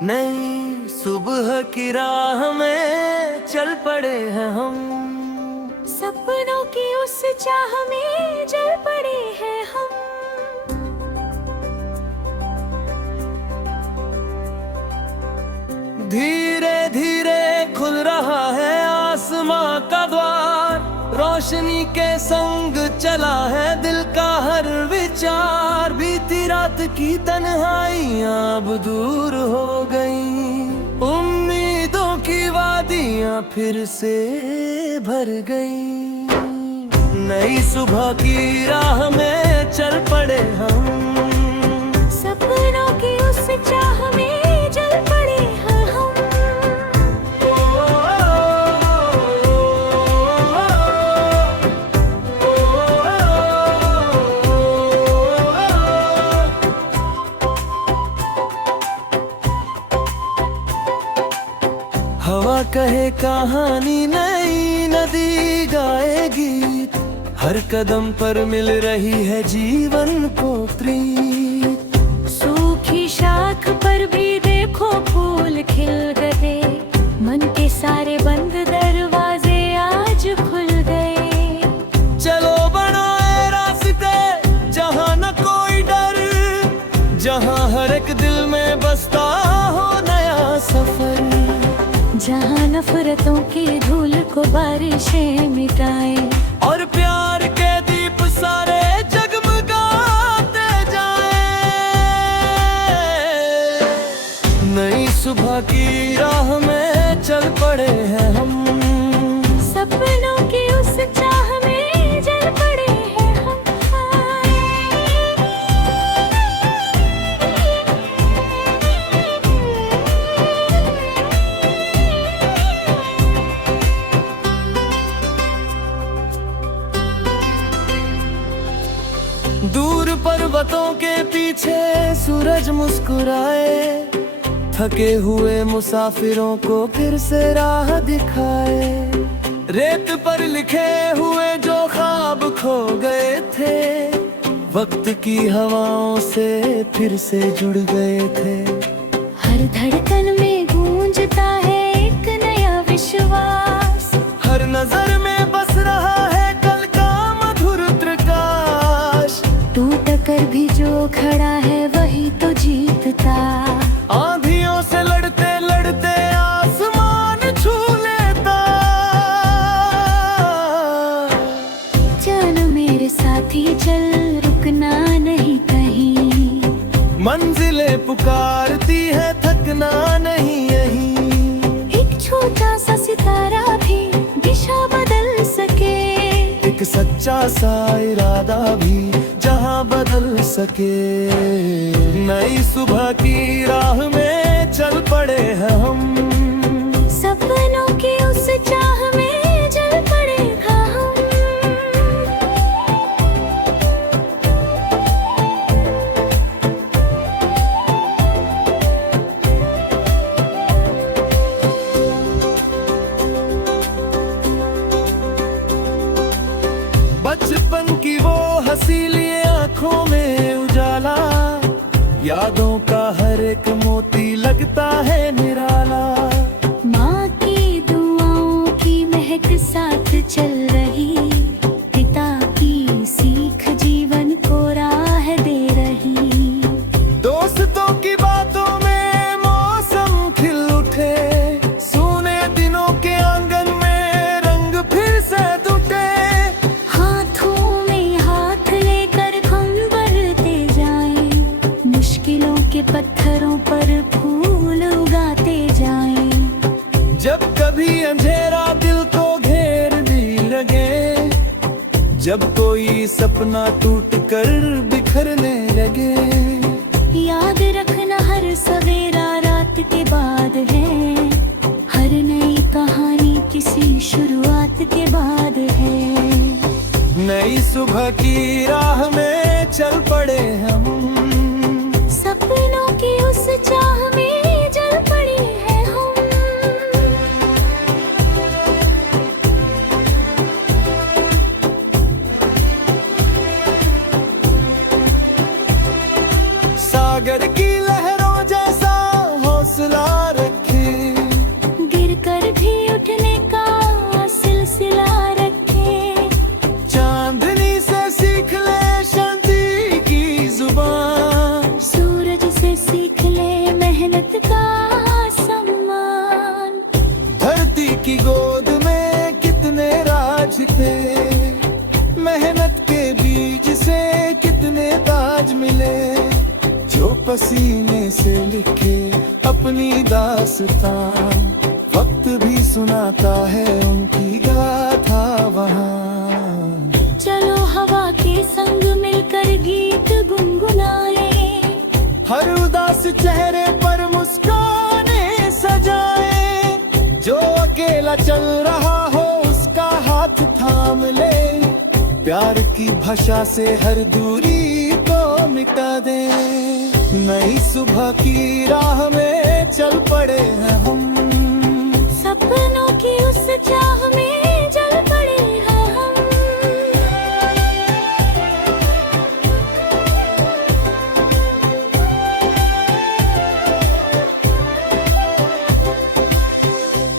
नई सुबह की राह में चल पड़े हैं हम। सपनों की उस चाह में जल पड़े हैं हम। धीरे धीरे खुल रहा है आसमां का द्वार, रोशनी के संग चला है दिल का हर विचार। बीती रात की तन्हाइयां अब दूर हो गई, उम्मीदों की वादियां फिर से भर गई। नई सुबह की राह में चल पड़े हम। सपनों की उस चाह में जल पड़े हैं हम। हवा कहे कहानी, नई नदी गाए गीत, हर कदम पर मिल रही है जीवन को प्रीत। सूखी शाख पर भी देखो फूल खिल गए, मन के सारे बंद दरवाजे आज खुल गए। चलो बढ़ाए रास्ते जहाँ न कोई डर, जहाँ हर एक दिल में बसता हो नया सफर। जहाँ नफरतों की धूल को बारिशें मिटाए, और प्यार के दीप सारे जगमगाते जाए। नई सुबह की राह में चल पड़े हैं हम। सपनों की उस चाह में जल पड़े हैं हम। दूर पर्वतों के पीछे सूरज मुस्कुराए, थके हुए मुसाफिरों को फिर से राह दिखाए। रेत पर लिखे हुए जो ख्वाब खो गए थे, वक्त की हवाओं से फिर से जुड़ गए थे। हर धड़कन में गूंजता है एक नया विश्वास, हर नजर में बस रहा है कल का मधुर प्रकाश। टूट कर भी जो खड़ा है वही तो जीतता। आंधियों से लड़ते लड़ते आसमान छू लेता। चल मेरे साथी चल, रुकना नहीं कहीं। मंजिलें पुकारती है, थकना नहीं यहीं। एक छोटा सा सितारा भी दिशा बदल सके, एक सच्चा सा इरादा भी जहां बदल सके। नई सुबह की राह में चल पड़े हैं हम। सपनों की उस चाह में जल पड़े हैं हम। बचपन की वो हंसी लिए आंखों में उजाला, यादों का हर एक मोती लगता है निराला। माँ की दुआओं की महक साथ चल रही, पिता की सीख जीवन को राह दे रही। दोस्तों की बातों में मौसम खिल उठे, सूने दिनों के आंगन में रंग फिर से टूटे। हाथों में हाथ लेकर हम बढ़ते जाएं, मुश्किलों के पत्थरों पर फूल उगाते जाएं। जब कभी अंधेरा दिल को घेरने लगे, जब कोई सपना टूट कर बिखरने लगे। याद रखना हर सवेरा रात के बाद है, हर नई कहानी किसी शुरुआत के बाद है। नई सुबह की राह में चल पड़े हम। सपनों की उस चाह में जल पड़े हैं हम। सागर की लहरों जैसा हौसला उनकी गोद में कितने राज थे, मेहनत के बीज से कितने ताज मिले, जो पसीने से लिखे अपनी दास्तां, वक्त भी सुनाता है उनकी गाथा वहाँ। चलो हवा के संग मिलकर गीत गुनगुनाए, हर उदास चेहरे पर मुस्काने सजाए, जो अकेला चल रहा हो उसका हाथ थाम ले, प्यार की भाषा से हर दूरी को मिटा दे। नई सुबह की राह में चल पड़े हैं हम, सपनों की उस चाह में जल पड़े हैं हम।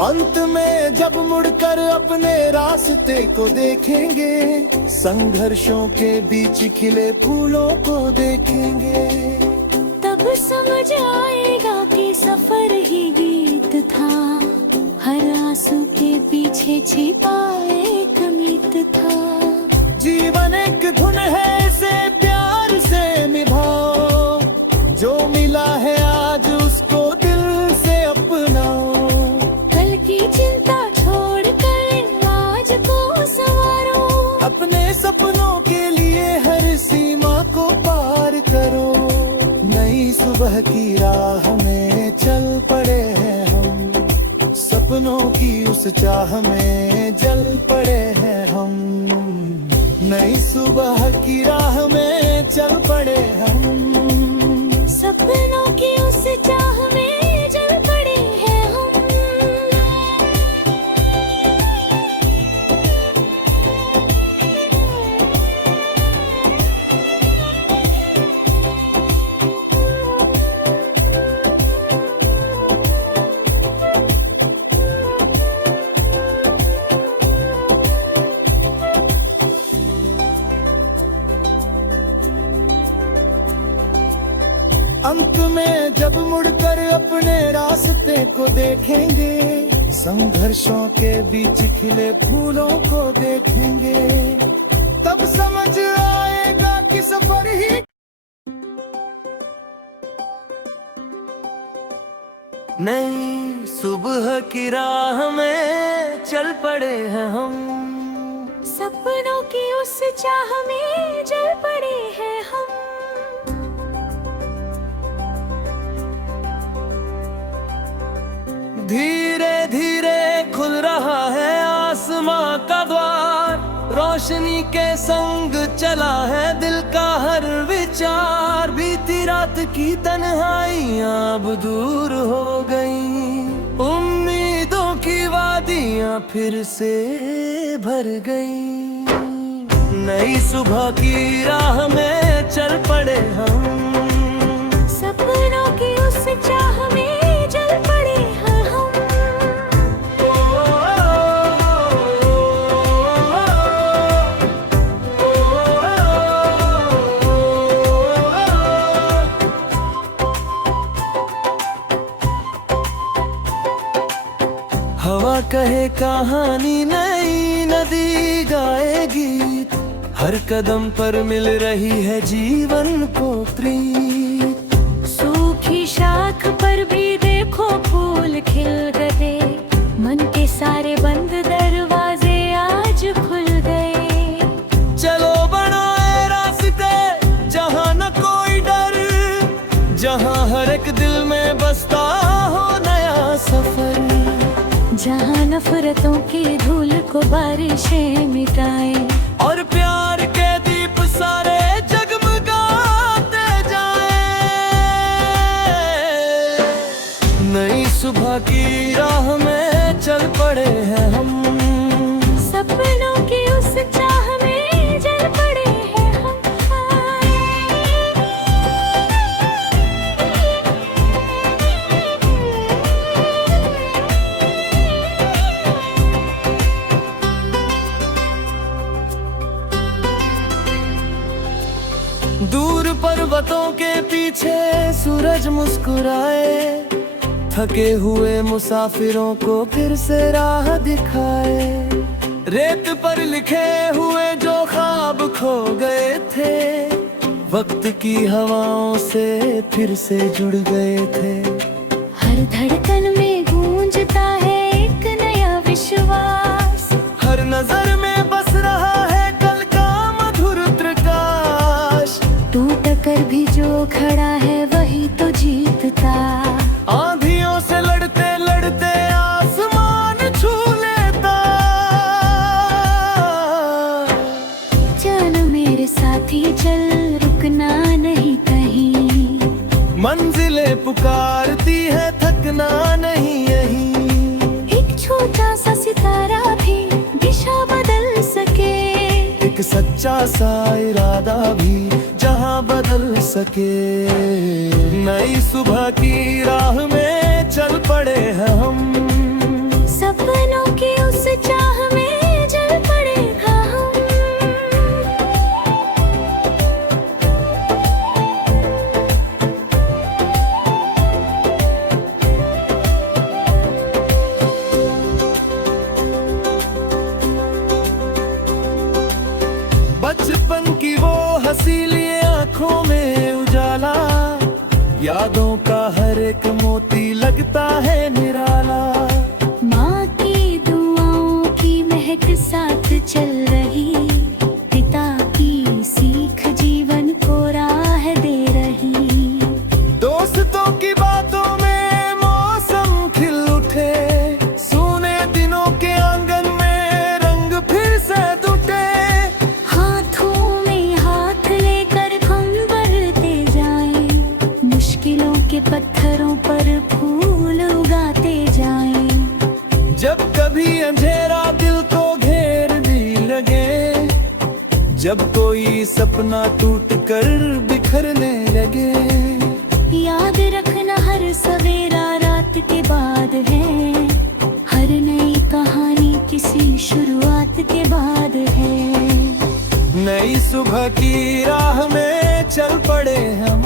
अंत में जब मुड़कर अपने रास्ते को देखेंगे, संघर्षों के बीच खिले फूलों को देखेंगे, तब समझ आएगा कि सफर ही गीत था, हर आंसू के पीछे छिपा एक मीत था। जीवन एक धुन है, इसे प्यार से निभाओ, जो मिला है आज उसको दिल से अपनाओ, कल की चिंता छोड़कर आज को संवारो, अपने सपनों के लिए हर सीमा को पार करो। नई सुबह की राह में चल पड़े हैं हम, सपनों की उस चाह में जल पड़े हैं हम। नई सुबह की राह में चल पड़े हम, सपनों की उस चाह में जल पड़े हैं हम। अंत में जब मुड़कर अपने रास्ते को देखेंगे, संघर्षों के बीच खिले फूलों को देखेंगे, तब समझ आएगा कि सफर ही नई सुबह की राह में चल पड़े हैं हम, सपनों की उस चाह में जल पड़े हैं हम। धीरे धीरे खुल रहा है आसमां का द्वार, रोशनी के संग चला है दिल का हर विचार, बीती रात की तन्हाइयां अब दूर हो गई, उम्मीदों की वादियां फिर से भर गई। नई सुबह की राह में चल पड़े हम, सपनों की उस चाह में जल पड़े हैं हम। हवा कहे कहानी, नई नदी गाए गीत, हर कदम पर मिल रही है जीवन को प्रीत। सूखी शाख पर भी देखो फूल खिल गए, मन के सारे बंद दरवाजे आज खुल गए। चलो बढ़ाए रास्ते जहाँ न कोई डर, जहाँ हर एक दिल में बसता हो नया सफर, जहाँ नफरतों की धूल को बारिशें मिटाए, और प्यार के दीप सारे जगमगाते जाए। नई सुबह की राह में चल पड़े हैं हम, सपनों की उस चाह में जल पड़े हैं हम। दूर पर्वतों के पीछे सूरज मुस्कुराए, थके हुए मुसाफिरों को फिर से राह दिखाए। रेत पर लिखे हुए जो ख्वाब खो गए थे, वक्त की हवाओं से फिर से जुड़ गए थे। हर धड़कन में गूंजता है एक नया विश्वास, हर नजर में बस रहा है कल का मधुर प्रकाश। टूट कर भी जो खड़ा है वही तो जीतता। आंधियों से लड़ते लड़ते आसमान छू लेता। चल मेरे साथी चल, रुकना नहीं कहीं। मंजिलें पुकारती है, थकना नहीं यहीं। एक छोटा सा सितारा भी दिशा बदल सके, एक सच्चा सा इरादा भी जहां बदल सके। नई सुबह की राह में चल पड़े हैं हम, सपनों की उस चाह में जल पड़े हैं हम। बचपन की वो हंसी लिए आंखों में उजाला, यादों का हर एक मोती लगता है निराला। माँ की दुआओं की महक साथ चल रही, पिता की सीख जीवन को राह दे रही। दोस्तों की बातों में मौसम खिल उठे, सूने दिनों के आंगन में रंग फिर से टूटे। हाथों में हाथ लेकर हम बढ़ते जाएं, मुश्किलों के पत्थरों पर फूल उगाते जाएं। जब कभी अंधेरा दिल को घेरने लगे, जब कोई सपना टूट कर बिखरने लगे, याद रखना हर सवेरा रात के बाद है, हर नई कहानी किसी शुरुआत के बाद है। नई सुबह की राह में चल पड़े हम,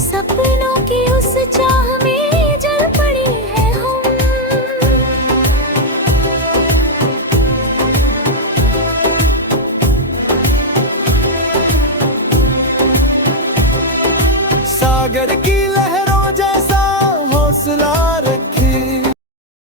सपनों की उस चाह में जल पड़े हैं हम। सागर की लहर